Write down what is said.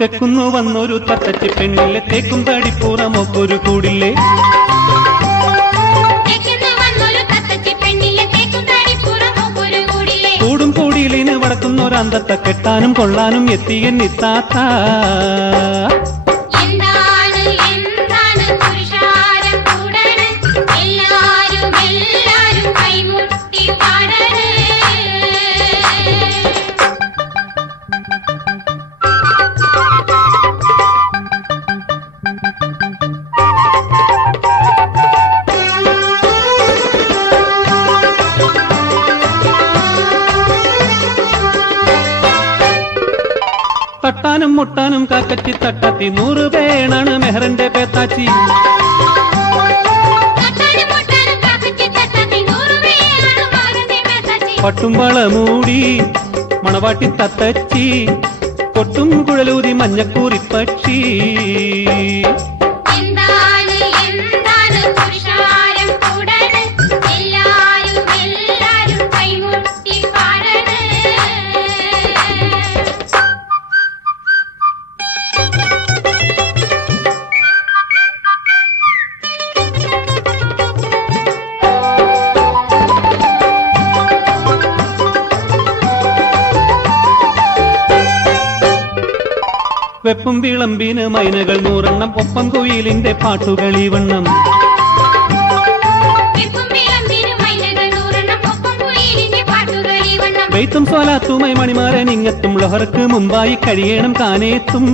തെക്കുന്നു വന്നൊരു തത്തച്ചി പെണ്ണിലെ തേക്കും തടിപ്പുറമൊക്കൊരു കൂടില്ലേ കൂടും കൂടിയിലിന് വടക്കുന്നൊരന്തത്തെ കെട്ടാനും കൊള്ളാനും എത്തിയെന്നിത്താത്ത തട്ടാനും മുട്ടാനും കാക്കച്ചി തട്ടത്തി 100 വേണാണ് മെഹറിന്റെ പേത്താച്ചി പട്ടും വളമൂടി മണവാട്ടി തത്തച്ചി കൊട്ടും കുഴലൂതി മഞ്ഞക്കൂറി പക്ഷി വെപ്പും വിളമ്പിന് മൈനകൾ 100 എണ്ണം ഒപ്പം കുയിലിന്റെ പാട്ടുകളി വണ്ണം വെയ്ത്തും സ്വലാത്തുമായി മണിമാരൻ ഇങ്ങത്തും ലൊഹർക്ക് മുമ്പായി കഴിയണം കാനേത്തും